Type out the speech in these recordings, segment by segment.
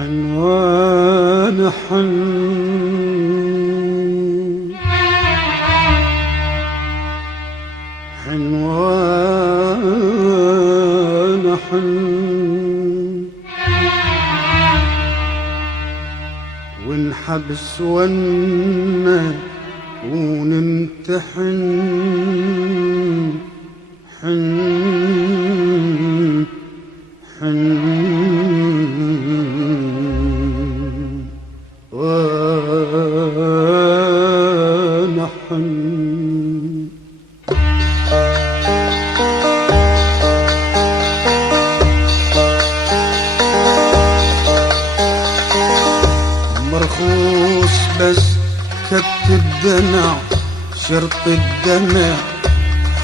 عنوان حن عنوان حن ونحبس ونمتحن حن وانا حن مرخوص بس كبت الدمع شرط الدمع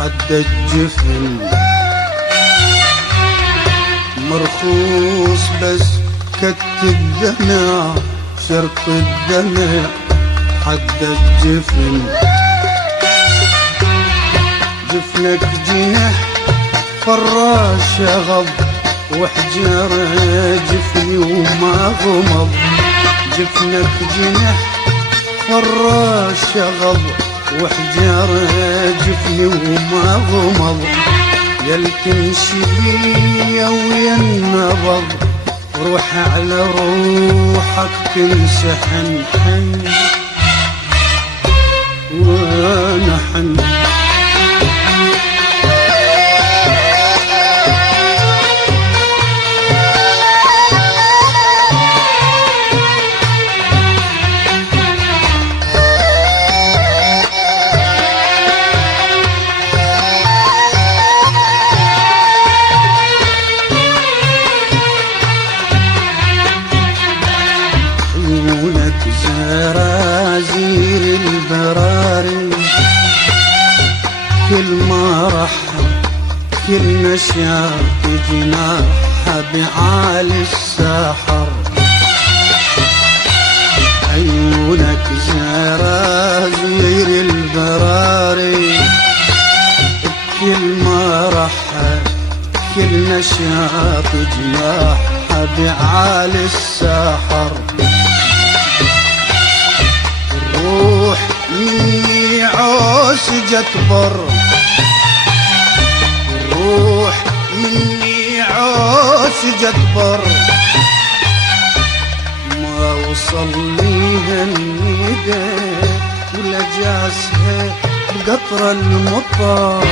حد الجفن مرخوص بس كت الدمع شرط الدمع حد الجفن جفنك جنح فراش غض وحجر جفني وما غمض جفنك جنح فراش غض وحجر جفني وما غمض يلتمشي بيا ويا النبض روح على روحك تنسحن حن وانا حن زرازير البراري كل ما رحب كل نشاط جناحها بعالي السحر عيونك زرازير البراري كل ما رحب كل نشاط جناحها بعالي السحر روح مني عوس جتبر روح مني عوس جتبر ما وصل ليها الندى ولا جاسها بقطر المطر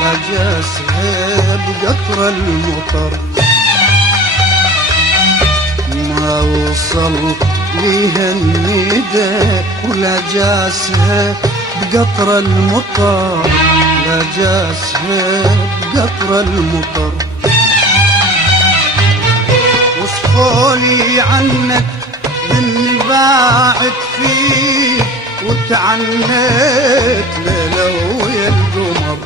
لا جاسها بقطر المطر ما وصل ليها الندى ولا جاسها بقطر المطر لا جاسها بقطر المطر وصفولي عنك اني باعت فيك وتعنيت ليلة ويا القمر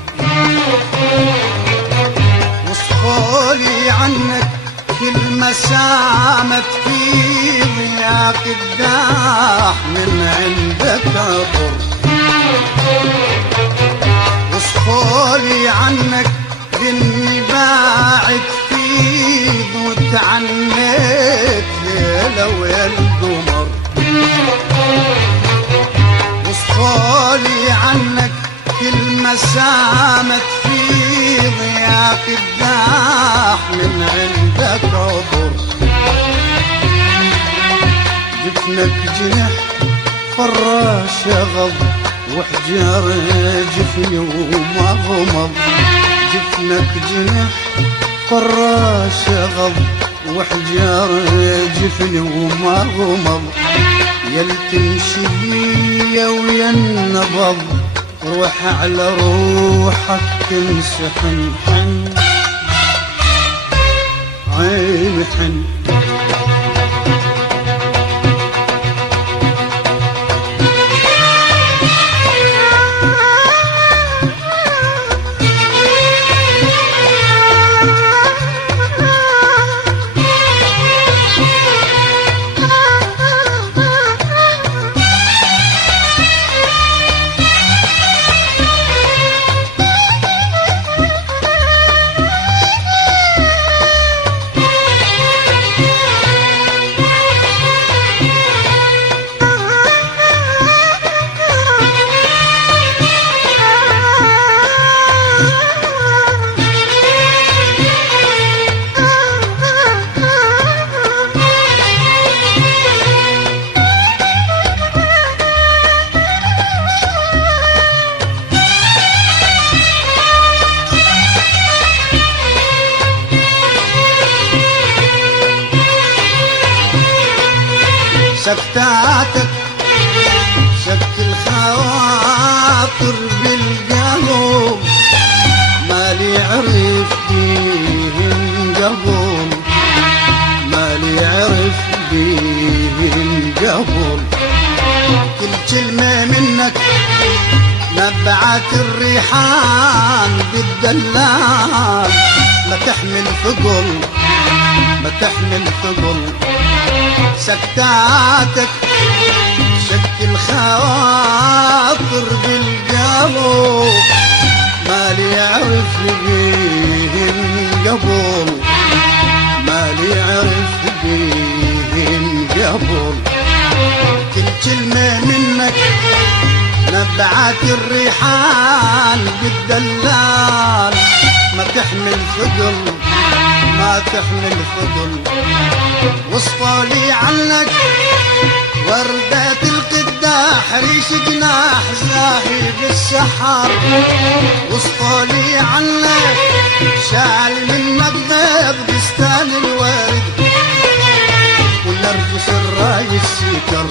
وصفولي عنك كل مسامت في ضياك الداح من عندك عطر وصفولي عنك اني باعت فيض وتعنيت ليلة ويا القمر وصفولي عنك كل مسامت في ضياك الداح من عندك عطر جفنك جنح فراش غض وحجر جفني وما غمض جفنك جنح فراش غض وحجر جفني وما غمض يلتمشي بيا ويا النبض روح على روحك تنسحن حن عين حن سكتاتك شك الخواطر بالقلب ما لي عرف بيهن قبل ما لي عرف بيهن قبل كل كلمة منك نبعت الريحان بالدلال ما تحمل ثقل ما تحمل ثقل سكتاتك شك الخواطر بالقلب ما لي يعرف بيهن قبل ما لي يعرف بيهن قبل كل كلمة منك نبعت الريحان بالدلال ما تحمل ثقل ما تحمل ثقل وصفولي عنك وردة القداح ريش جناح زاهي بالسحر وصفولي عنك شعل منك بيض بستان الورد والنرجس الراي السكر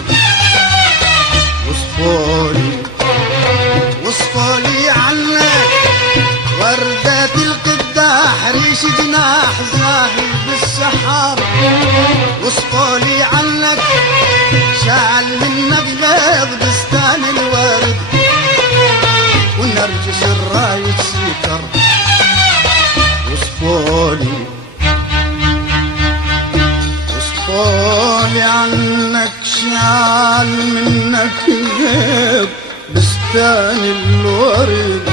وصفولي عنك وردة القداح ريش جناح زاهي بالسحر وصفولي عنك شعل منك بيض بستان الورد والنرجس الرايد سكر وصفولي عنك شعل منك بيض بستان الورد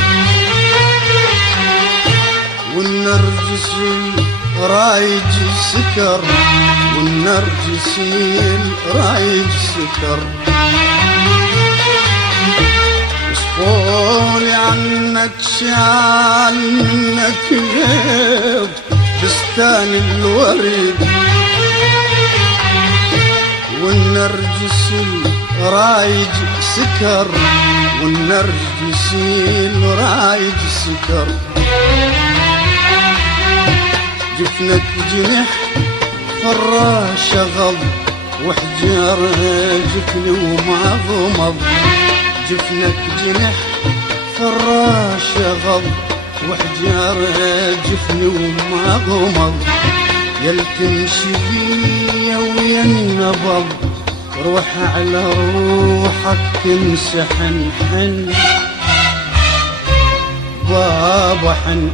والنرجس رايج سكر والنرجس رايج سكر وصفولي عنك شعل منك بيض بستان الورد والنرجس رايج سكر والنرجس رايج سكر جفنك جنح فراش غض وحجر جفني وما ضمض جفنك جنح فراش غض وحجر جفني وما ضمض يلتمشي بيا ويا النبض روح على روحك تمسحن حن بابا حن